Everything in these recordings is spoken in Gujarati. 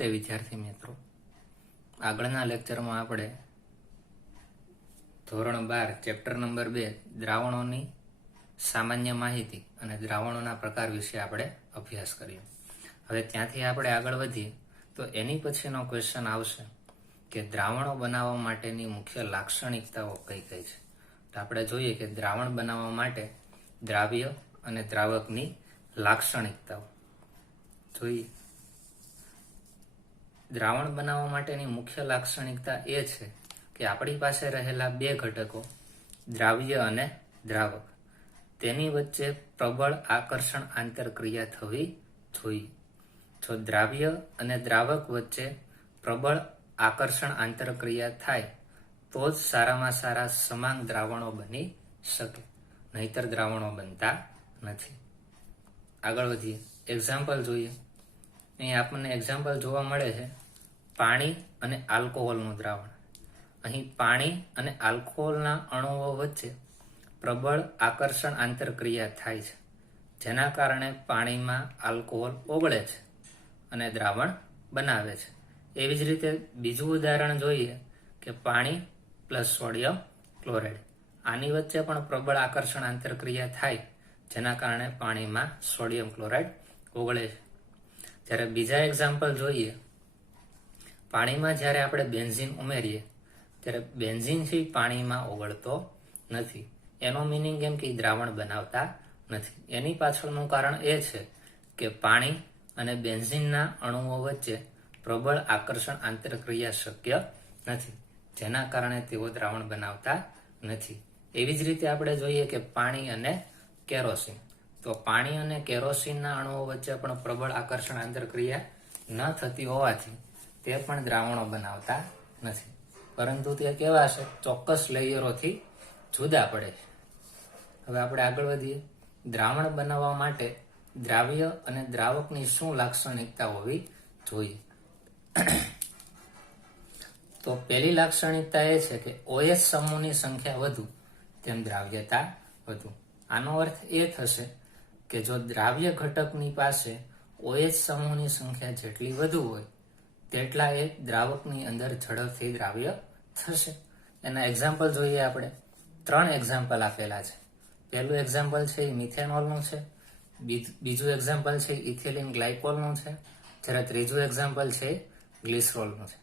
નમસ્તે વિદ્યાર્થી મિત્રો, આગળના લેક્ચરમાં આપણે ધોરણ 12 ચેપ્ટર નંબર 2 દ્રાવણોની સામાન્ય માહિતી અને દ્રાવણોના પ્રકાર વિશે આપણે અભ્યાસ કર્યો. હવે ત્યાંથી આપણે આગળ વધીએ તો એની પછીનો ક્વેશ્ચન આવશે કે દ્રાવણો બનાવવા માટેની મુખ્ય લાક્ષણિકતાઓ કઈ કઈ છે. તો આપણે જોઈએ કે દ્રાવણ બનાવવા માટે દ્રાવ્ય અને દ્રાવકની લાક્ષણિકતાઓ જોઈએ. દ્રાવણ બનાવવા માટેની મુખ્ય લાક્ષણિકતા એ છે કે આપણી પાસે રહેલા બે ઘટકો દ્રાવ્ય અને દ્રાવક, તેની વચ્ચે પ્રબળ આકર્ષણ આંતરક્રિયા થવી જોઈએ. જો દ્રાવ્ય અને દ્રાવક વચ્ચે પ્રબળ આકર્ષણ આંતરક્રિયા થાય તો જ સારામાં સારા સમાંગ દ્રાવણો બની શકે, નહીતર દ્રાવણો બનતા નથી. આગળ વધીએ, એક્ઝામ્પલ જોઈએ. અહીં આપણને એક્ઝામ્પલ જોવા મળે છે પાણી અને આલ્કોહોલનું દ્રાવણ. અહીં પાણી અને આલ્કોહોલના અણુઓ વચ્ચે પ્રબળ આકર્ષણ આંતરક્રિયા થાય છે, જેના કારણે પાણીમાં આલ્કોહોલ ઓગળે છે અને દ્રાવણ બનાવે છે. એવી જ રીતે બીજું ઉદાહરણ જોઈએ કે પાણી પ્લસ સોડિયમ ક્લોરાઇડ, આની વચ્ચે પણ પ્રબળ આકર્ષણ આંતરક્રિયા થાય, જેના કારણે પાણીમાં સોડિયમ ક્લોરાઇડ ઓગળે છે. જ્યારે બીજા એક્ઝામ્પલ જોઈએ, પાણીમાં જ્યારે આપણે બેન્ઝીન ઉમેરીએ ત્યારે બેન્ઝીન છે પાણીમાં ઓગળતો નથી. એનો મિનિંગ એમ કે દ્રાવણ બનાવતા નથી. એની પાછળનું કારણ એ છે કે પાણી અને બેન્ઝીનના અણુઓ વચ્ચે પ્રબળ આકર્ષણ આંતરક્રિયા શક્ય નથી, જેના કારણે તેઓ દ્રાવણ બનાવતા નથી. એવી જ રીતે આપણે જોઈએ કે પાણી અને કેરોસીન, તો પાણી અને કેરોસીનના અણુઓ વચ્ચે પણ પ્રબળ આકર્ષણ આંતરક્રિયા ન થતી હોવાથી તે પણ દ્રાવણો બનાવતા નથી, પરંતુ તે કેવા છે, ચોક્કસ લેયરોથી જુદા પડે છે. હવે આપણે આગળ વધીએ. દ્રાવણ બનાવવા માટે દ્રાવ્ય અને દ્રાવકની શું લાક્ષણિકતા હોવી જોઈએ? તો પહેલી લાક્ષણિકતા એ છે કે OH સમૂહની સંખ્યા વધુ તેમ દ્રાવ્યતા વધુ. આનો અર્થ એ થશે કે જો દ્રાવ્ય ઘટકની પાસે OH સમૂહની સંખ્યા જેટલી વધુ હોય તેટલા એ દ્રાવકની અંદર ઝડપથી દ્રાવ્ય થશે. એના એક્ઝામ્પલ જોઈએ આપણે. 3 એક્ઝામ્પલ આપેલા છે. પહેલું એક્ઝામ્પલ છે એ મિથેનોલનું છે, બીજું એક્ઝામ્પલ છે ઇથિલિન ગ્લાયકોલનું છે, જ્યારે ત્રીજું એક્ઝામ્પલ છે ગ્લિસરોલનું છે.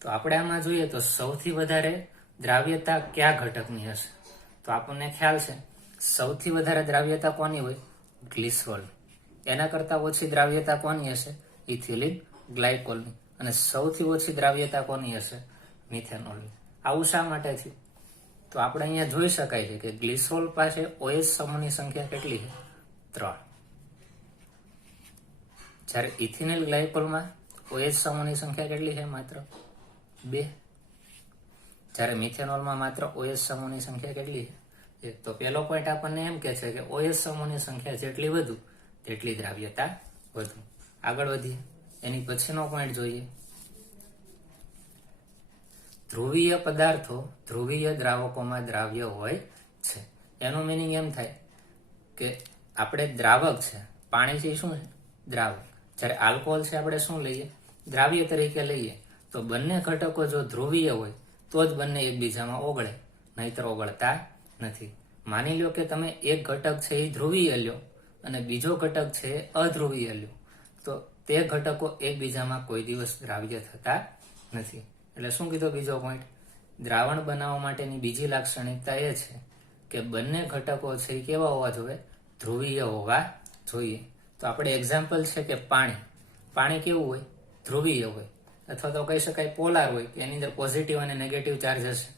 તો આપણે આમાં જોઈએ તો સૌથી વધારે દ્રાવ્યતા કયા ઘટકની હશે? તો આપણને ખ્યાલ છે સૌથી વધારે દ્રાવ્યતા કોની હોય? ગ્લિસરોલ. એના કરતા ઓછી દ્રાવ્યતા કોની હશે? ઇથિલિન ગ્લાયકોલની. અને સૌથી ઓછી દ્રાવ્યતા કોની હશે? મિથેનોલની. આવું શા માટે છે? તો આપણે અહીંયા જોઈ શકાય છે કે ગ્લિસરોલ પાસે OH સમૂહની સંખ્યા કેટલી છે? 3. જ્યારે ઇથિનિલ ગ્લાયકોલમાં OH સમૂહની સંખ્યા કેટલી છે? માત્ર 2. જ્યારે મિથેનોલમાં માત્ર OH સમૂહની સંખ્યા કેટલી છે? તો પહેલો પોઈન્ટ આપણને એમ કે છે કે OH સમૂહની સંખ્યા જેટલી વધુ તેટલી દ્રાવ્યતા વધુ. આગળ વધીએ. એની પછીનો પોઈન્ટ જોઈએ. ધ્રુવીય પદાર્થો ધ્રુવીય દ્રાવકોમાં દ્રાવ્ય હોય છે. એનું મિનિંગ એમ થાય કે આપણે દ્રાવક છે, પાણી છે શું છે? દ્રાવક. જ્યારે આલ્કોહોલ છે આપણે શું લઈએ? દ્રાવ્ય તરીકે લઈએ. તો બંને ઘટકો જો ધ્રુવીય હોય તો જ બંને એકબીજામાં ઓગળે, નહીતર ઓગળતા નથી. માની લો કે તમે એક ઘટક છે એ ધ્રુવીય લ્યો અને બીજો ઘટક છે એ અધ્રુવીય લ્યો, તો તે ઘટકો એકબીજામાં કોઈ દિવસ દ્રાવ્ય થતા નથી. એટલે શું કીધો બીજો પોઈન્ટ? દ્રાવણ બનાવવા માટેની બીજી લાક્ષણિકતા એ છે કે બંને ઘટકો છે એ કેવા હોવા જોઈએ? ધ્રુવીય હોવા જોઈએ. તો આપણે એક્ઝામ્પલ છે કે પાણી. પાણી કેવું હોય? ધ્રુવીય હોય, અથવા તો કહી શકાય પોલાર હોય, કે એની અંદર પોઝિટિવ અને નેગેટિવ ચાર્જ હશે.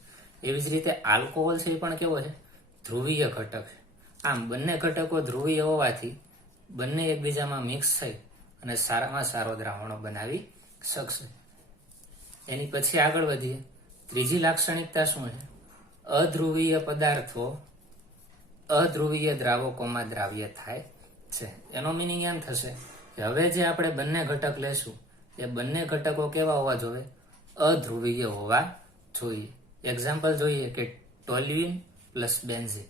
એવી જ રીતે આલ્કોહોલ છે એ પણ કેવો છે? ધ્રુવીય ઘટક છે. આમ બંને ઘટકો ધ્રુવીય હોવાથી બંને એકબીજામાં મિક્સ થઈ અને સારામાં સારો દ્રાવણો બનાવી શકશે. એની પછી આગળ વધીએ. ત્રીજી લાક્ષણિકતા શું છે? અધ્રુવીય પદાર્થો અધ્રુવીય દ્રાવકોમાં દ્રાવ્ય થાય છે. એનો મિનિંગ એમ થશે કે હવે જે આપણે બંને ઘટક લેશું એ બંને ઘટકો કેવા હોવા જોઈએ? અધ્રુવીય હોવા જોઈએ. એક્ઝામ્પલ જોઈએ કે ટોલ્યુઇન પ્લસ બેન્ઝીન.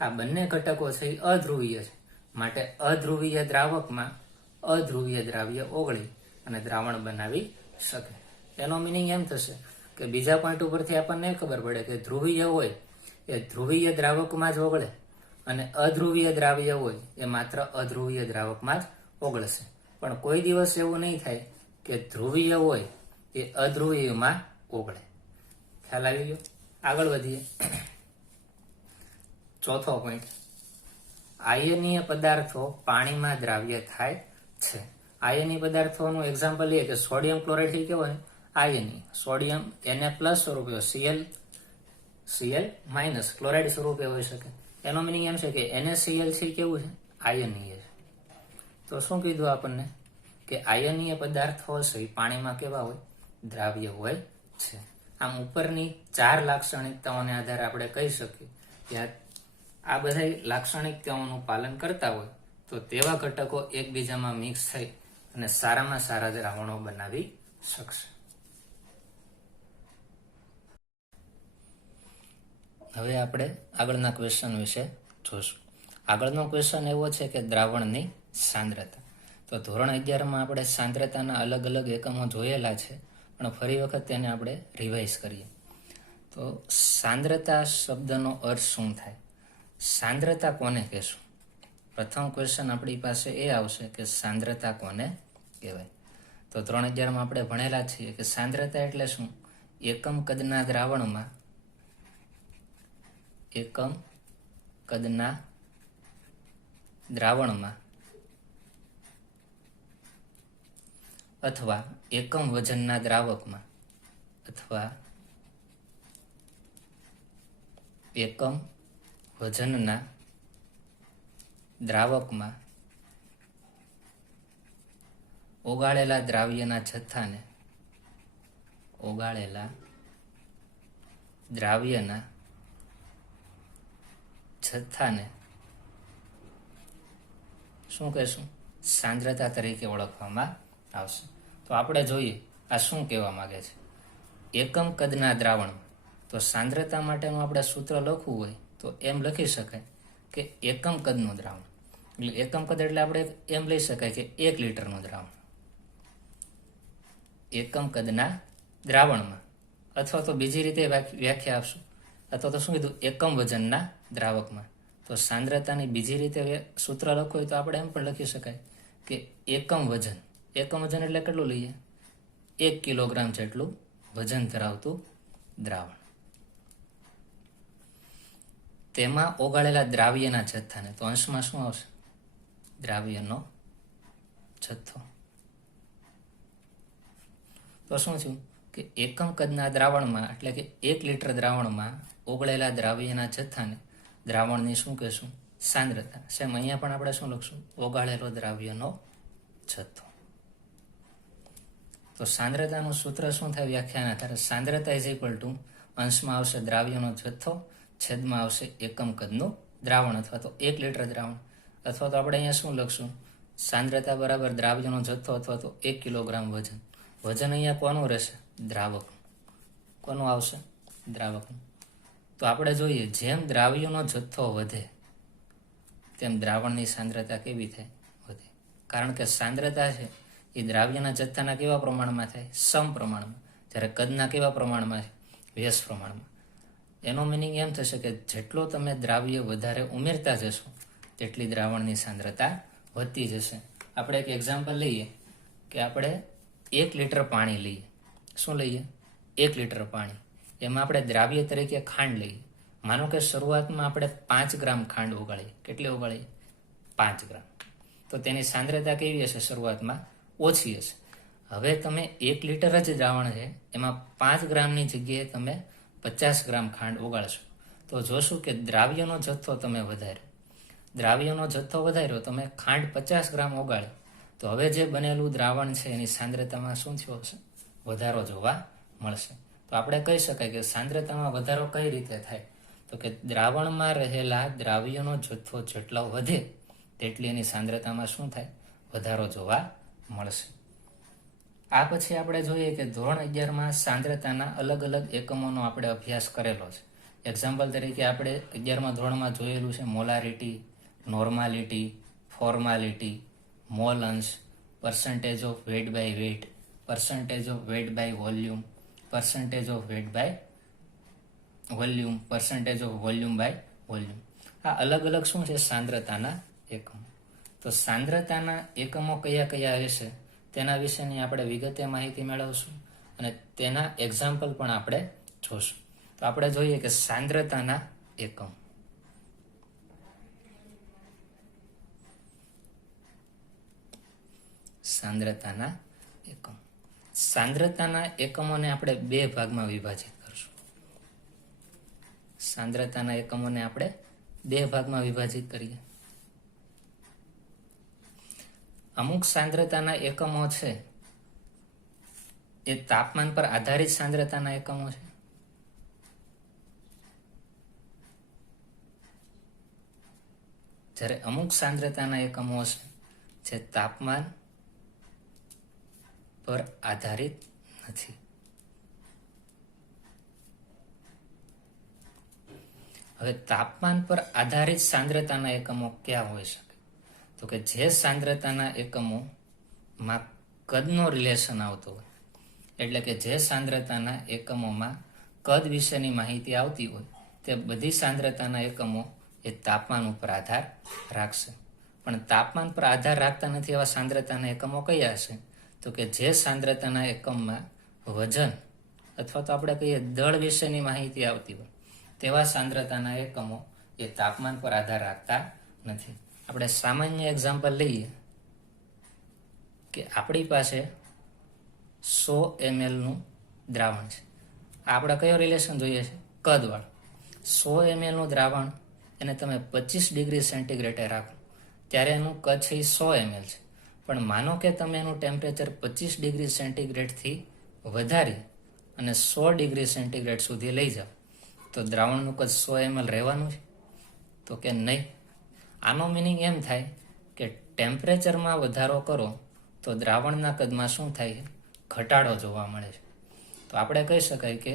આ બંને ઘટકો છે એ અધ્રુવીય છે, માટે અધ્રુવીય દ્રાવકમાં અધ્રુવીય દ્રાવ્ય ઓગળી અને દ્રાવણ બનાવી શકે. એનો મિનિંગ એમ થશે કે બીજા પોઈન્ટ ઉપરથી આપણને ખબર પડે કે ધ્રુવીય હોય એ ધ્રુવીય દ્રાવકમાં જ ઓગળે અને અધ્રુવીય દ્રાવ્ય હોય એ માત્ર અધ્રુવીય દ્રાવકમાં જ ઓગળશે. પણ કોઈ દિવસ એવું નહીં થાય કે ધ્રુવીય હોય એ અધ્રુવીયમાં ઓગળે. ખ્યાલ આવી ગયો? આગળ વધીએ. ચોથો પોઈન્ટ, આયનીય પદાર્થો પાણીમાં દ્રાવ્ય થાય છે. આયનીય પદાર્થોનું એક્ઝામ્પલ લઈએ કે સોડિયમ ક્લોરાઇડ કેવો હોય? આયનીય. સોડિયમ Na+ સ્વરૂપે, Cl ક્લોરાઇડ સ્વરૂપે હોઈ શકે. એનો મિનિંગ એમ છે કે NaCl છે કેવું છે? આયનીય છે. તો શું કીધું આપણને કે આયનીય પદાર્થો છે પાણીમાં કેવા હોય? દ્રાવ્ય હોય છે. આમ ઉપરની 4 લાક્ષણિકતાઓને આધારે આપણે કહી શકીએ કે આ બધા લાક્ષણિકતાઓનું પાલન કરતા હોય તો તેવા ઘટકો એકબીજામાં મિક્સ થઈ અને સારામાં સારા દ્રાવણો બનાવી શકશે. હવે આપણે આગળના ક્વેશ્ચન વિશે જોશું. આગળનો ક્વેશ્ચન એવો છે કે દ્રાવણની સાંદ્રતા. તો ધોરણ 11માં આપણે સાંદ્રતાના અલગ અલગ એકમો જોયેલા છે, પણ ફરી વખત તેને આપણે રિવાઇઝ કરીએ. તો સાંદ્રતા શબ્દનો અર્થ શું થાય? સાંદ્રતા કોને કહેશું? પ્રથમ ક્વેશ્ચન આપણી પાસે એ આવશે કે સાંદ્રતા કોને કહેવાય? તો ધોરણ 11માં આપણે ભણેલા છીએ કે સાંદ્રતા એટલે શું? એકમ કદના દ્રાવણમાં અથવા એકમ વજનના દ્રાવકમાં અથવા એકમ વજનના દ્રાવકમાં ઓગાળેલા દ્રાવ્યના જથ્થાને શું કહેશું? સાંદ્રતા તરીકે ઓળખવામાં આવશે. તો આપણે જોઈએ આ શું કહેવા માંગે છે. એકમ કદના દ્રાવણમાં, તો સાંદ્રતા માટેનું આપણે સૂત્ર લખવું હોય તો એમ લખી શકાય કે એકમ કદનું દ્રાવણ. એટલે એકમ કદ એટલે આપણે એમ લઈ શકાય કે 1 લીટરનું દ્રાવણ એકમ કદના દ્રાવણમાં, અથવા તો બીજી રીતે વ્યાખ્યા આપશું, અથવા તો શું કીધું? એકમ વજનના દ્રાવકમાં. તો સાંદ્રતાની બીજી રીતે સૂત્ર લખવું હોય તો આપણે એમ પણ લખી શકાય કે એકમ વજન એટલે કેટલું લઈએ? 1 કિલોગ્રામ જેટલું વજન ધરાવતું દ્રાવણ. તેમાં ઓગાળેલા દ્રાવ્યના જથ્થાને, તો અંશમાં શું આવશે? દ્રાવ્યનો જથ્થો. તો શું થયું કે એકમ કદના દ્રાવણમાં એટલે કે 1 લીટર દ્રાવણમાં ઓગળેલા દ્રાવ્યના જથ્થાને દ્રાવણની શું કહેશું? સાંદ્રતા. સેમ અહીંયા પણ આપણે શું લખશું? ઓગાળેલો દ્રાવ્યનો જથ્થો. તો સાંદ્રતાનું સૂત્ર શું થાય વ્યાખ્યાના આધારે? સાંદ્રતા ઇઝ ઇક્વલ ટુ અંશમાં આવશે દ્રાવ્યનો જથ્થો, છેદમાં આવશે એકમ કદનું દ્રાવણ અથવા તો 1 લીટર દ્રાવણ, અથવા તો આપણે અહીંયા શું લખશું? સાંદ્રતા બરાબર દ્રાવ્યનો જથ્થો અથવા તો 1 કિલોગ્રામ વજન. વજન અહીંયા કોનું રહેશે? દ્રાવક. કોનું આવશે? દ્રાવકનું. તો આપણે જોઈએ જેમ દ્રાવ્યનો જથ્થો વધે તેમ દ્રાવણની સાંદ્રતા કેવી થાય? વધે. કારણ કે સાંદ્રતા છે એ દ્રાવ્યના જથ્થાના કેવા પ્રમાણમાં થાય? સમપ્રમાણમાં. જ્યારે કદના કેવા પ્રમાણમાં છે? વ્યસ્ત પ્રમાણમાં. એનો મિનિંગ એમ થશે કે જેટલો તમે દ્રાવ્ય વધારે ઉમેરતા જશો તેટલી દ્રાવણની સાંદ્રતા વધતી જશે. આપણે એક એક્ઝામ્પલ લઈએ કે આપણે 1 લીટર પાણી લઈએ. શું લઈએ? 1 લીટર પાણી. એમાં આપણે દ્રાવ્ય તરીકે ખાંડ લઈએ. માનો કે શરૂઆતમાં આપણે 5 ગ્રામ ખાંડ ઓગાળીએ. કેટલી ઓગાળીએ? 5 ગ્રામ. તો તેની સાંદ્રતા કેવી હશે? શરૂઆતમાં ઓછી હશે. હવે તમે 1 લીટર જ દ્રાવણ છે એમાં 5 ગ્રામની જગ્યાએ તમે 50 ગ્રામ ખાંડ ઓગાળશો તો જોશું કે દ્રાવ્યનો જથ્થો તમે વધાર્યો. તમે ખાંડ 50 ગ્રામ ઓગાળી તો હવે જે બનેલું દ્રાવણ છે એની સાંદ્રતામાં શું થયો હશે? વધારો જોવા મળશે. તો આપણે કહી શકાય કે સાંદ્રતામાં વધારો કઈ રીતે થાય? તો કે દ્રાવણમાં રહેલા દ્રાવ્યનો જથ્થો જેટલો વધે તેટલી એની સાંદ્રતામાં શું થાય? વધારો જોવા મળશે. આ પછી આપણે જોઈએ કે ધોરણ 11માં સાંદ્રતાના અલગ અલગ એકમોનો આપણે અભ્યાસ કરેલો છે. એક્ઝામ્પલ તરીકે આપણે 11મા ધોરણમાં જોયેલું છે મોલારિટી, નોર્માલિટી, ફોર્માલિટી, મોલ અંશ, percentage of weight by weight, percentage of weight by volume, percentage of weight by volume, percentage of volume by volume. આ અલગ અલગ શું છે? સાંદ્રતાના એકમો. તો સાંદ્રતાના એકમો કયા કયા હશે તેના વિશેની આપણે વિગતે માહિતી મેળવશું અને તેના એક્ઝામ્પલ પણ આપણે જોશું. તો આપણે જોઈએ કે સાંદ્રતાના એકમ. સાંદ્રતાના એકમ. સાંદ્રતાના એકમોને આપણે બે ભાગમાં વિભાજિત કરશું. સાંદ્રતાના એકમોને આપણે બે ભાગમાં વિભાજિત કરીએ. અમુક સાંદ્રતાના એકમો છે એ તાપમાન પર આધારિત સાંદ્રતાના એકમો છે. જ્યારે અમુક સાંદ્રતાના એકમો છે જે તાપમાન પર આધારિત નથી. હવે તાપમાન પર આધારિત સાંદ્રતાના એકમો ક્યાં હોઈ શકે? તો કે જે સાંદ્રતાના એકમોમાં કદનો રિલેશન આવતો હોય, એટલે કે જે સાંદ્રતાના એકમોમાં કદ વિશેની માહિતી આવતી હોય તે બધી સાંદ્રતાના એકમો એ તાપમાન ઉપર આધાર રાખશે. પણ તાપમાન પર આધાર રાખતા નથી એવા સાંદ્રતાના એકમો કયા હશે? તો કે જે સાંદ્રતાના એકમમાં વજન અથવા તો આપણે કહીએ દળ વિશેની માહિતી આવતી હોય તેવા સાંદ્રતાના એકમો એ તાપમાન પર આધાર રાખતા નથી. આપણે સામાન્ય એક્ઝામ્પલ લઈએ કે આપણી પાસે 100 ml નું દ્રાવણ છે. આપણે કયો રિલેશન જોઈએ છે? કદવાળું. 100 ml નું દ્રાવણ એને તમે 25 ડિગ્રી સેન્ટીગ્રેડે રાખો ત્યારે એનું કદ છે એ 100 ml છે. પણ માનો કે તમે એનું ટેમ્પરેચર 25 ડિગ્રી સેન્ટીગ્રેડથી વધારી અને 100 ડિગ્રી સેન્ટીગ્રેડ સુધી લઈ જાઓ તો દ્રાવણનું કદ 100 ml રહેવાનું છે? તો કે નહીં. આનો મિનિંગ એમ થાય કે ટેમ્પરેચરમાં વધારો કરો તો દ્રાવણના કદમાં શું થાય છે? ઘટાડો જોવા મળે છે. તો આપણે કહી શકાય કે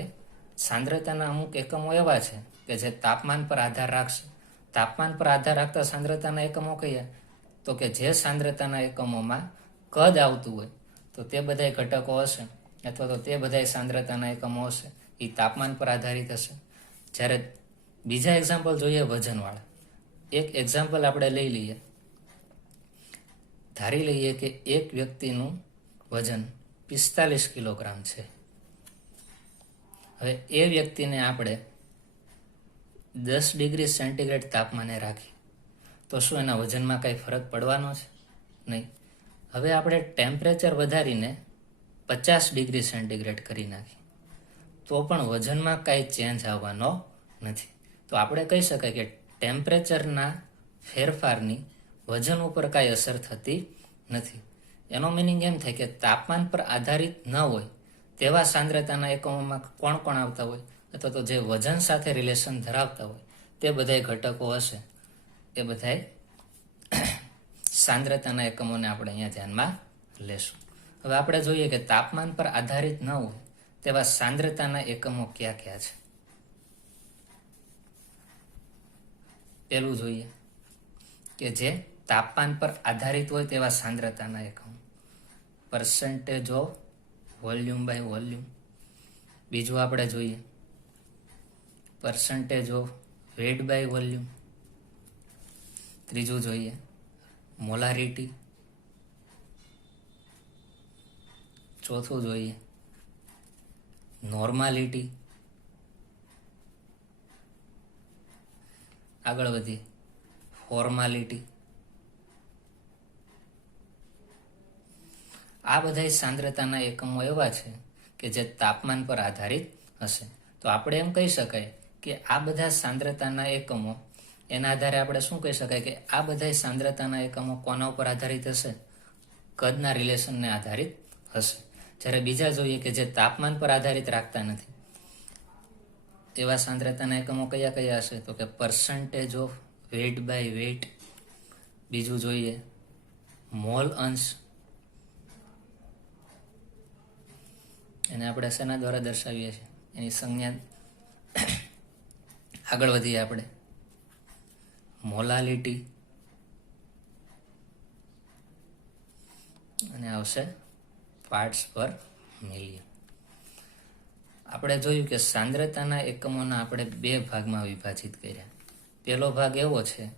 સાંદ્રતાના અમુક એકમો એવા છે કે જે તાપમાન પર આધાર રાખશે. તાપમાન પર આધાર રાખતા સાંદ્રતાના એકમો કયા? તો કે જે સાંદ્રતાના એકમોમાં કદ આવતું હોય તો તે બધા ઘટકો હશે અથવા તો તે બધા સાંદ્રતાના એકમો હશે એ તાપમાન પર આધારિત હશે. જ્યારે બીજા એક્ઝામ્પલ જોઈએ વજનવાળા. એક એક્ઝામ્પલ આપણે લઈ લઈએ. ધારી લઈએ કે એક વ્યક્તિનું વજન 45 કિલોગ્રામ છે. હવે એ વ્યક્તિને આપણે 10 ડિગ્રી સેન્ટીગ્રેડ તાપમાને રાખી તો શું એના વજનમાં કંઈ ફરક પડવાનો છે? નહીં. હવે આપણે ટેમ્પરેચર વધારીને 50 ડિગ્રી સેન્ટીગ્રેડ કરી નાખી તો પણ વજનમાં કાંઈ ચેન્જ આવવાનો નથી. તો આપણે કહી શકાય કે ટેમ્પરેચરના ફેરફારની વજન ઉપર કાંઈ અસર થતી નથી. એનો મિનિંગ એમ થાય કે તાપમાન પર આધારિત ન હોય તેવા સાંદ્રતાના એકમોમાં કોણ કોણ આવતા હોય અથવા તો જે વજન સાથે રિલેશન ધરાવતા હોય તે બધા ઘટકો હશે એ બધા સાંદ્રતાના એકમોને આપણે અહીંયા ધ્યાનમાં લેશું. હવે આપણે જોઈએ કે તાપમાન પર આધારિત ન હોય તેવા સાંદ્રતાના એકમો કયા કયા છે. પેલું જોઈએ કે જે તાપમાન પર આધારિત હોય તેવા સાંદ્રતાના એકમો, percentage of volume by volume. બીજું આપણે જોઈએ percentage of weight by volume. ત્રીજું જોઈએ મોલારિટી. ચોથું જોઈએ નોર્માલિટી. આગળ વધીએ ફોર્માલિટી. આ બધા સાંદ્રતાના એકમો એવા છે કે જે તાપમાન પર આધારિત હશે. તો આપણે એમ કહી શકાય કે આ બધા સાંદ્રતાના એકમો એના આધારે આપણે શું કહી શકાય કે આ બધા સાંદ્રતાના એકમો કોના ઉપર આધારિત હશે? કદના રિલેશનને આધારિત હશે. જ્યારે બીજા જોઈએ કે જે તાપમાન પર આધારિત રાખતા નથી એવા સાંદ્રતાના એકમો કયા કયા હશે? તો કે percentage of weight by weight. બીજું જોઈએ મોલ અંશ. એને આપણે શેના દ્વારા દર્શાવીએ છીએ? એની સંજ્ઞા. આગળ વધીએ આપણે મોલાલિટી. અને આવશે પાર્ટ્સ પર મિલિયન. આપણે જોયું કે સાંદ્રતાના એકમોના આપણે બે ભાગમાં વિભાજિત કર્યા. પહેલો ભાગ એવો છે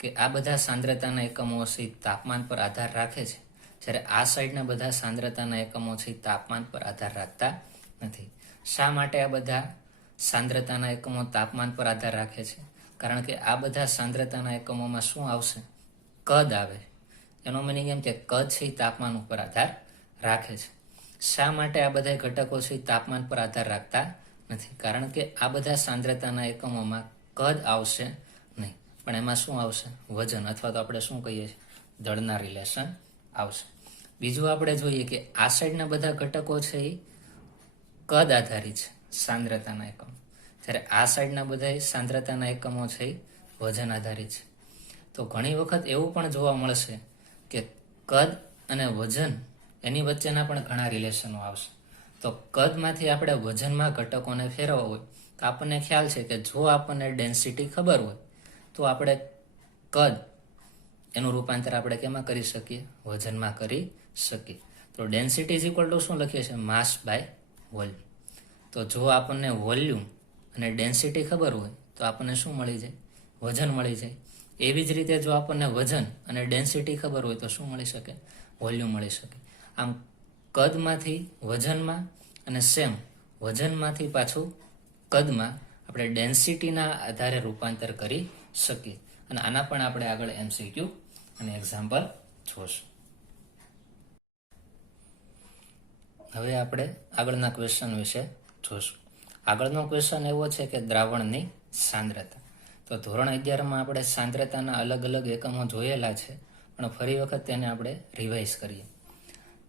કે આ બધા સાંદ્રતાના એકમો છે તાપમાન પર આધાર રાખે છે, જ્યારે આ સાઈડના બધા સાંદ્રતાના એકમો છે તાપમાન પર આધાર રાખતા નથી. શા માટે આ બધા સાંદ્રતાના એકમો તાપમાન પર આધાર રાખે છે? કારણ કે આ બધા સાંદ્રતાના એકમોમાં શું આવશે? કદ આવે. એનો મિનિંગ એમ કે કદ છે એ તાપમાન ઉપર આધાર રાખે છે. શા માટે આ બધા ઘટકો છે તાપમાન પર આધાર રાખતા નથી? કારણ કે આ બધા સાંદ્રતાના એકમોમાં કદ આવશે નહીં, પણ એમાં શું આવશે? વજન, અથવા તો આપણે શું કહીએ છીએ? દળના રિલેશન આવશે. બીજું આપણે જોઈએ કે આ સાઈડના બધા ઘટકો છે એ કદ આધારિત છે, સાંદ્રતાના એકમો, જ્યારે આ સાઈડના બધા સાંદ્રતાના એકમો છે એ વજન આધારિત છે. તો ઘણી વખત એવું પણ જોવા મળશે કે કદ અને વજન એની વચ્ચેના પણ ઘણા રિલેશનો આવશે. તો કદમાંથી આપણે વજનમાં ઘટકોને ફેરવવા હોય તો આપણને ખ્યાલ છે કે જો આપણને ડેન્સિટી ખબર હોય તો આપણે કદ એનું રૂપાંતર આપણે કેમાં કરી શકીએ? વજનમાં કરી શકીએ. તો ડેન્સિટી ઇઝ ઇક્વલ ટુ શું લખીએ છીએ? માસ બાય વોલ્યુમ. તો જો આપણને વોલ્યુમ અને ડેન્સિટી ખબર હોય તો આપણને શું મળી જાય? વજન મળી જાય. એવી જ રીતે જો આપણને વજન અને ડેન્સિટી ખબર હોય તો શું મળી શકે? વોલ્યુમ મળી શકે. આમ કદમાંથી વજનમાં અને સેમ વજનમાંથી પાછું કદમાં આપણે ડેન્સિટીના આધારે રૂપાંતર કરી શકીએ. અને આના પણ આપણે આગળ MCQ અને એક્ઝામ્પલ જોશું. હવે આપણે આગળના ક્વેશ્ચન વિશે જોશું. આગળનો ક્વેશ્ચન એવો છે કે દ્રાવણની સાંદ્રતા. તો ધોરણ 11માં આપણે સાંદ્રતાના અલગ અલગ એકમો જોયેલા છે, પણ ફરી વખત તેને આપણે રિવાઇઝ કરીએ.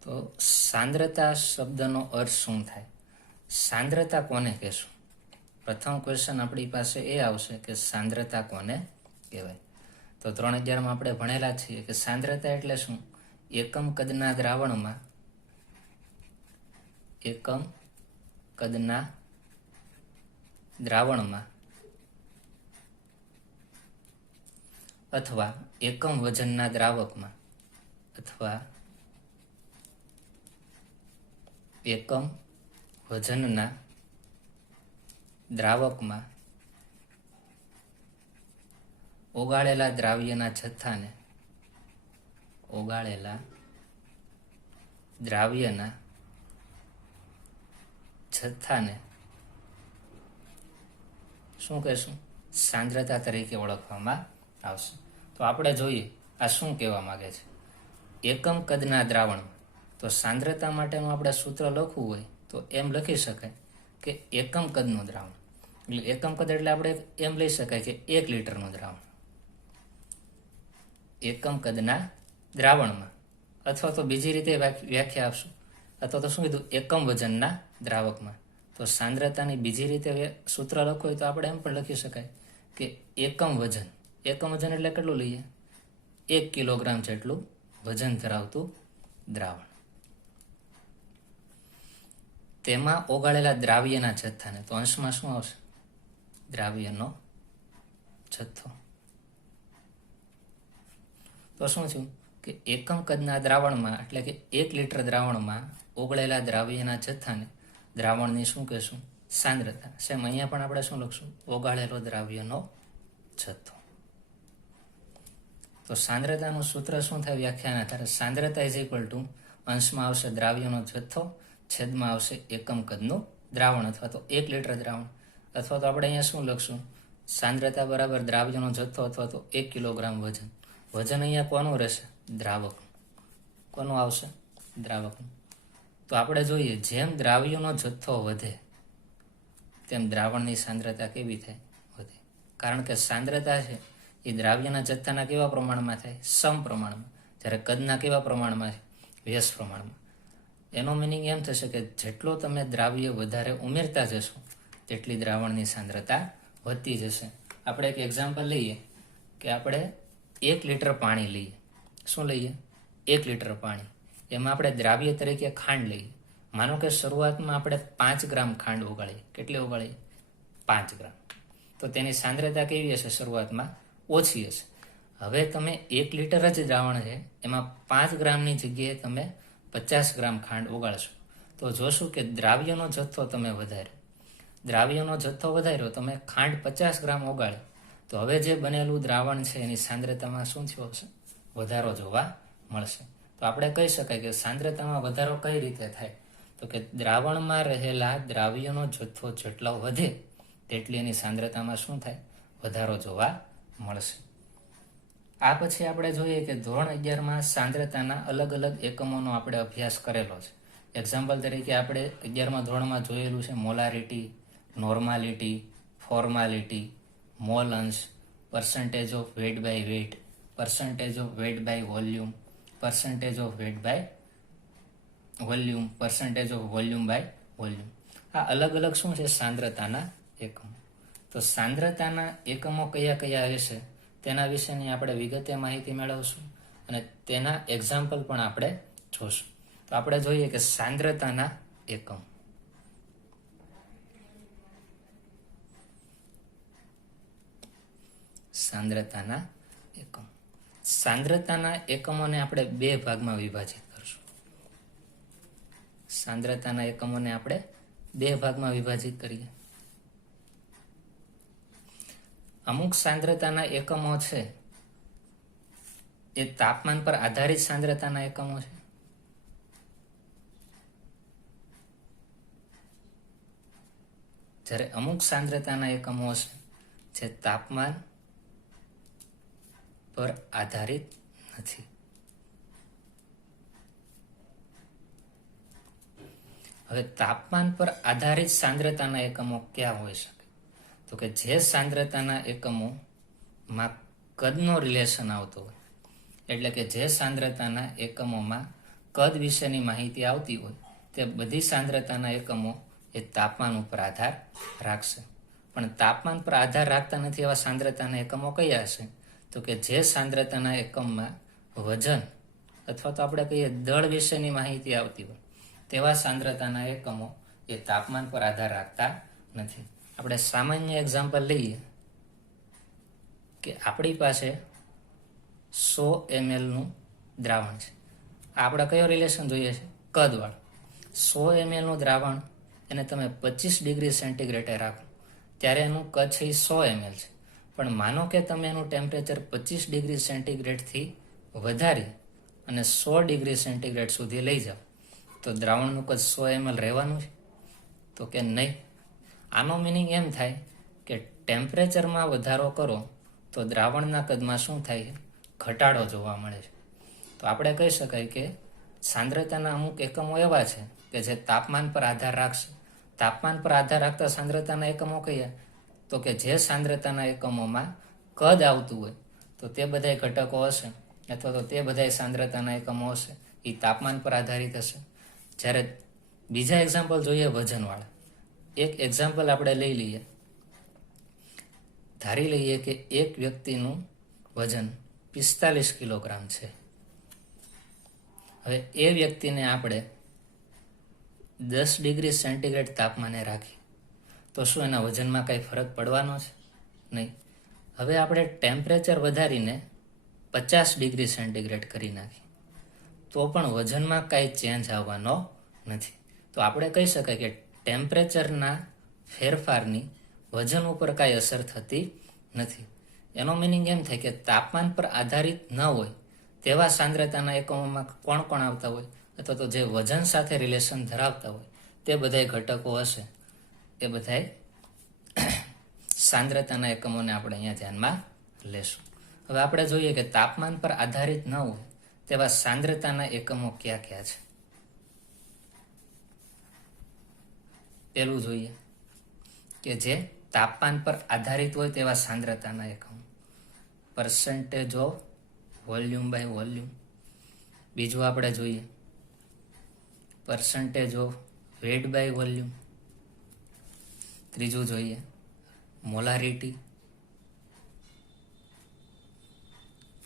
તો સાંદ્રતા શબ્દનો અર્થ શું થાય? સાંદ્રતા કોને કહેશું? પ્રથમ ક્વેશ્ચન આપણી પાસે એ આવશે કે સાંદ્રતા કોને કહેવાય? તો ધોરણ 11માં આપણે ભણેલા છીએ કે સાંદ્રતા એટલે શું? એકમ કદના દ્રાવણમાં અથવા એકમ વજનના દ્રાવકમાં અથવા એકમ વજનના દ્રાવકમાં ઓગાળેલા દ્રાવ્યના જથ્થાને શું કહેશું? સાંદ્રતા તરીકે ઓળખવામાં આવશે. તો આપણે જોઈએ આ શું કહેવા માંગે છે. એકમ કદના દ્રાવણમાં, તો સાંદ્રતા માટેનું આપણે સૂત્ર લખવું હોય તો એમ લખી શકાય કે એકમ કદનું દ્રાવણ. એટલે એકમ કદ એટલે આપણે એમ લઈ શકાય કે 1 લીટરનું દ્રાવણ એકમ કદના દ્રાવણમાં, અથવા તો બીજી રીતે વ્યાખ્યા આપશું, અથવા તો શું કીધું? એકમ વજનના દ્રાવકમાં. તો સાંદ્રતાની બીજી રીતે સૂત્ર લખવું હોય તો આપણે એમ પણ લખી શકાય કે એકમ વજન એટલે કેટલું લઈએ? 1 કિલોગ્રામ જેટલું વજન ધરાવતું દ્રાવણ, તેમાં ઓગાળેલા દ્રાવ્યના જથ્થાને, તો અંશમાં શું આવશે? દ્રાવ્યનો જથ્થો. તો શું થયું કે એકમ કદના દ્રાવણમાં એટલે કે 1 લીટર દ્રાવણમાં ઓગળેલા દ્રાવ્યના જથ્થાને દ્રાવણની શું કહેશું? સાંદ્રતા. સેમ અહીંયા પણ આપણે શું લખશું? ઓગાળેલો દ્રાવ્યનો જથ્થો. તો સાંદ્રતાનું સૂત્ર શું થાય વ્યાખ્યાના આધારે? સાંદ્રતા ઇઝ ઇક્વલ ટુ અંશમાં આવશે દ્રાવ્યનો જથ્થો, છેદમાં આવશે એકમ કદનું દ્રાવણ અથવા તો 1 લીટર દ્રાવણ, અથવા તો આપણે અહીંયા શું લખશું? સાંદ્રતા બરાબર દ્રાવ્યનો જથ્થો અથવા તો 1 કિલોગ્રામ વજન. વજન અહીંયા કોનું રહેશે? દ્રાવક. કોનું આવશે? દ્રાવકનું. તો આપણે જોઈએ જેમ દ્રાવ્યનો જથ્થો વધે તેમ દ્રાવણની સાંદ્રતા કેવી થાય? વધે. કારણ કે સાંદ્રતા છે એ દ્રાવ્યના જથ્થાના કેવા પ્રમાણમાં થાય? સમપ્રમાણમાં. જ્યારે કદના કેવા પ્રમાણમાં છે? વ્યસ્ત પ્રમાણમાં. એનો મિનિંગ એમ થશે કે જેટલો તમે દ્રાવ્ય વધારે ઉમેરતા જશો તેટલી દ્રાવણની સાંદ્રતા વધતી જશે. આપણે એક એક્ઝામ્પલ લઈએ કે આપણે 1 લીટર પાણી લઈએ. શું લઈએ? 1 લીટર પાણી. એમાં આપણે દ્રાવ્ય તરીકે ખાંડ લઈએ. માનો કે શરૂઆતમાં આપણે 5 ગ્રામ ખાંડ ઓગાળીએ. કેટલી ઓગાળીએ? 5 ગ્રામ. તો તેની સાંદ્રતા કેવી હશે? શરૂઆતમાં ઓછી હશે. હવે તમે 1 લીટર જ દ્રાવણ છે એમાં 5 ગ્રામની જગ્યાએ તમે 50 ગ્રામ ખાંડ ઓગાળશો તો જોશું કે દ્રાવ્યનો જથ્થો તમે વધાર્યો. દ્રાવ્યનો જથ્થો વધાર્યો, તમે ખાંડ 50 ગ્રામ ઓગાળી, તો હવે જે બનેલું દ્રાવણ છે એની સાંદ્રતામાં શું થયો હશે? વધારો જોવા મળશે. તો આપણે કહી શકાય કે સાંદ્રતામાં વધારો કઈ રીતે થાય? તો કે દ્રાવણમાં રહેલા દ્રાવ્યનો જથ્થો જેટલો વધે તેટલી એની સાંદ્રતામાં શું થાય? વધારો જોવા મળશે. આ પછી આપણે જોઈએ કે ધોરણ 11માં સાંદ્રતાના અલગ અલગ એકમોનો આપણે અભ્યાસ કરેલો છે. એક્ઝામ્પલ તરીકે આપણે 11મા ધોરણમાં જોયેલું છે મોલારિટી, નોર્માલિટી, ફોર્માલિટી, મોલ અંશ, percentage of weight by weight, percentage of weight by volume, percentage of weight by volume, percentage of volume by volume. આ અલગ અલગ શું છે? સાંદ્રતાના એકમો. તો સાંદ્રતાના એકમો કયા કયા હશે તેના વિશેની આપણે વિગતે માહિતી મેળવશું અને તેના એક્ઝામ્પલ પણ આપણે જોશું. તો આપણે જોઈએ કે સાંદ્રતાના એકમ. સાંદ્રતાના એકમ. સાંદ્રતાના એકમોને આપણે બે ભાગમાં વિભાજિત કરશું. સાંદ્રતાના એકમોને આપણે બે ભાગમાં વિભાજિત કરીએ. અમુક સાંદ્રતાના એકમો છે એ તાપમાન પર આધારિત સાંદ્રતાના એકમો છે. જ્યારે અમુક સાંદ્રતાના એકમો છે જે તાપમાન પર આધારિત નથી. હવે તાપમાન પર આધારિત સાંદ્રતાના એકમો ક્યાં હોઈ શકે? તો કે જે સાંદ્રતાના એકમોમાં કદનો રિલેશન આવતો હોય, એટલે કે જે સાંદ્રતાના એકમોમાં કદ વિશેની માહિતી આવતી હોય તે બધી સાંદ્રતાના એકમો એ તાપમાન ઉપર આધાર રાખશે. પણ તાપમાન પર આધાર રાખતા નથી એવા સાંદ્રતાના એકમો કયા હશે? તો કે જે સાંદ્રતાના એકમમાં વજન અથવા તો આપણે કહીએ દળ વિશેની માહિતી આવતી હોય તેવા સાંદ્રતાના એકમો એ તાપમાન પર આધાર રાખતા નથી. આપણે સામાન્ય એક્ઝામ્પલ લઈએ કે આપણી પાસે 100 ml નું દ્રાવણ છે. આપણે કયો રિલેશન જોઈએ છે? કદવાળો. 100 ml નું દ્રાવણ એને તમે 25 ડિગ્રી સેન્ટીગ્રેડે રાખો ત્યારે એનું કદ છે એ 100 ml છે. પણ માનો કે તમે એનું ટેમ્પરેચર 25 ડિગ્રી સેન્ટીગ્રેડથી વધારી અને 100 ડિગ્રી સેન્ટીગ્રેડ સુધી લઈ જાઓ તો દ્રાવણનું કદ 100 ml રહેવાનું છે? તો કે નહીં. આનો મિનિંગ એમ થાય કે ટેમ્પરેચરમાં વધારો કરો તો દ્રાવણના કદમાં શું થાય છે? ઘટાડો જોવા મળે છે. તો આપણે કહી શકાય કે સાંદ્રતાના અમુક એકમો એવા છે કે જે તાપમાન પર આધાર રાખશે. તાપમાન પર આધાર રાખતા સાંદ્રતાના એકમો કયા? તો કે જે સાંદ્રતાના એકમોમાં કદ આવતું હોય તો તે બધા ઘટકો હશે અથવા તો તે બધા સાંદ્રતાના એકમો હશે એ તાપમાન પર આધારિત હશે. જ્યારે બીજા એક્ઝામ્પલ જોઈએ વજનવાળા. એક એક્ઝામ્પલ આપણે લઈ લઈએ. ધારી લઈએ કે એક વ્યક્તિનું વજન 45 કિલોગ્રામ છે. હવે એ વ્યક્તિને આપણે 10 ડિગ્રી સેન્ટીગ્રેડ તાપમાને રાખી તો શું એના વજનમાં કંઈ ફરક પડવાનો છે? નહીં. હવે આપણે ટેમ્પરેચર વધારીને 50 ડિગ્રી સેન્ટીગ્રેડ કરી નાખી તો પણ વજનમાં કાંઈ ચેન્જ આવવાનો નથી. તો આપણે કહી શકાય કે ટેમ્પરેચરના ફેરફારની વજન ઉપર કાંઈ અસર થતી નથી. એનો મિનિંગ એમ થાય કે તાપમાન પર આધારિત ન હોય તેવા સાંદ્રતાના એકમોમાં કોણ કોણ આવતા હોય અથવા તો જે વજન સાથે રિલેશન ધરાવતા હોય તે બધા ઘટકો હશે એ બધા સાંદ્રતાના એકમોને આપણે અહીંયા ધ્યાનમાં લેશું. હવે આપણે જોઈએ કે તાપમાન પર આધારિત ન હોય તેવા સાંદ્રતાના એકમો કયા કયા છે. પેલું જોઈએ કે જે તાપમાન પર આધારિત હોય તેવા સાંદ્રતાના એકમો, percentage of volume by volume. બીજું આપણે જોઈએ percentage of weight by volume. ત્રીજું જોઈએ મોલારિટી.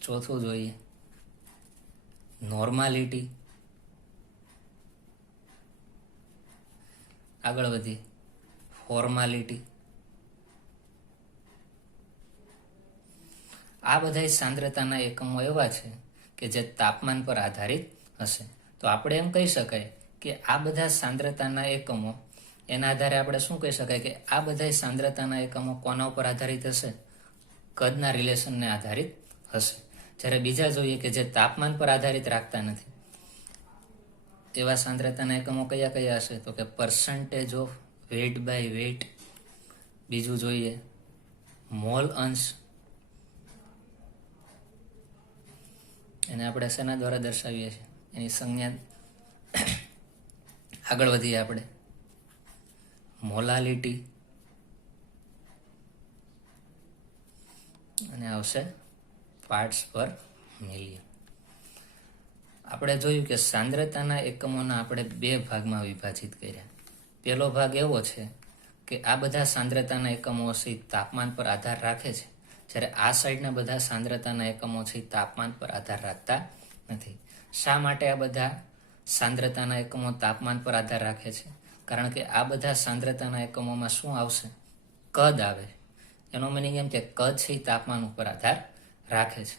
ચોથું જોઈએ નોર્માલિટી. આગળ વધીએ ફોર્માલિટી. આ બધા સાંદ્રતાના એકમો એવા છે કે જે તાપમાન પર આધારિત હશે. તો આપણે એમ કહી શકાય કે આ બધા સાંદ્રતાના એકમો, એના આધારે આપણે શું કહી શકાય કે આ બધા સાંદ્રતાના એકમો કોના ઉપર આધારિત હશે? કદના રિલેશનને આધારિત હશે. જ્યારે બીજા જોઈએ કે જે તાપમાન પર આધારિત રાખતા નથી, એવા સાંદ્રતાના એકમો કયા કયા હશે? તો કે percentage of weight by weight. બીજું જોઈએ મોલ અંશ, એને આપણે શેના દ્વારા દર્શાવીએ છીએ? એની સંજ્ઞા આગળ વધીએ આપણે. મોલાલિટી, અને આવશે પાર્ટ્સ પર મિલિયન. આપણે જોયું કે સાંદ્રતાના એકમોના આપણે બે ભાગમાં વિભાજિત કર્યા. પહેલો ભાગ એવો છે કે આ બધા સાંદ્રતાના એકમો છે તાપમાન પર આધાર રાખે છે, જ્યારે આ સાઈડના બધા સાંદ્રતાના એકમો છે તાપમાન પર આધાર રાખતા નથી. શા માટે આ બધા સાંદ્રતાના એકમો તાપમાન પર આધાર રાખે છે? કારણ કે આ બધા સાંદ્રતાના એકમોમાં શું આવશે? કદ આવે. એનો મિનિંગ એમ કે કદ છે તાપમાન ઉપર આધાર રાખે છે.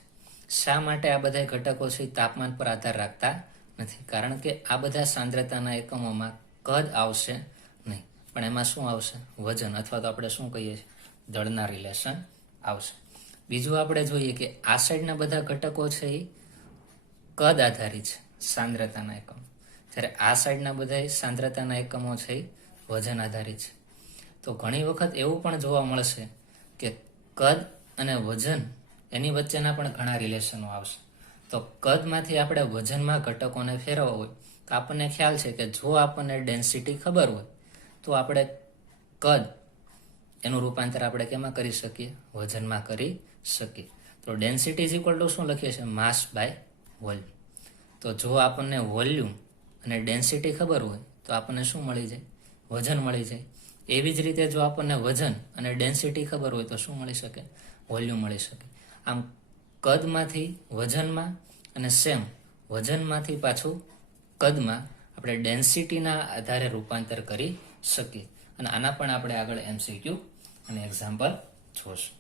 શા માટે આ બધા ઘટકો છે તાપમાન પર આધાર રાખતા નથી? કારણ કે આ બધા સાંદ્રતાના એકમોમાં કદ આવશે નહીં, પણ એમાં શું આવશે? વજન, અથવા તો આપણે શું કહીએ છીએ? દળના રિલેશન આવશે. બીજું આપણે જોઈએ કે આ સાઈડના બધા ઘટકો છે એ કદ આધારિત છે સાંદ્રતાના એકમો, જ્યારે આ સાઈડના બધા સાંદ્રતાના એકમો છે એ વજન આધારિત છે. તો ઘણી વખત એવું પણ જોવા મળશે કે કદ અને વજન એની વચ્ચેના પણ ઘણા રિલેશનો આવશે. તો કદમાંથી આપણે વજનમાં ઘટકોને ફેરવવા હોય તો આપણને ખ્યાલ છે કે જો આપણને ડેન્સિટી ખબર હોય તો આપણે કદ એનું રૂપાંતર આપણે કેમાં કરી શકીએ? વજનમાં કરી શકીએ. તો ડેન્સિટી ઇઝ ઇક્વલ ટુ શું લખીએ છીએ? માસ બાય વોલ્યુમ. તો જો આપણને વોલ્યુમ અને ડેન્સિટી ખબર હોય તો આપણને શું મળી જાય? વજન મળી જાય. એવી જ રીતે જો આપણને વજન અને ડેન્સિટી ખબર હોય તો શું મળી શકે? વોલ્યુમ મળી શકે. આમ કદમાંથી વજનમાં અને સેમ વજનમાંથી પાછું કદમાં આપણે ડેન્સિટીના આધારે રૂપાંતર કરી શકીએ. અને આના પણ આપણે આગળ MCQ અને એક્ઝામ્પલ જોશું.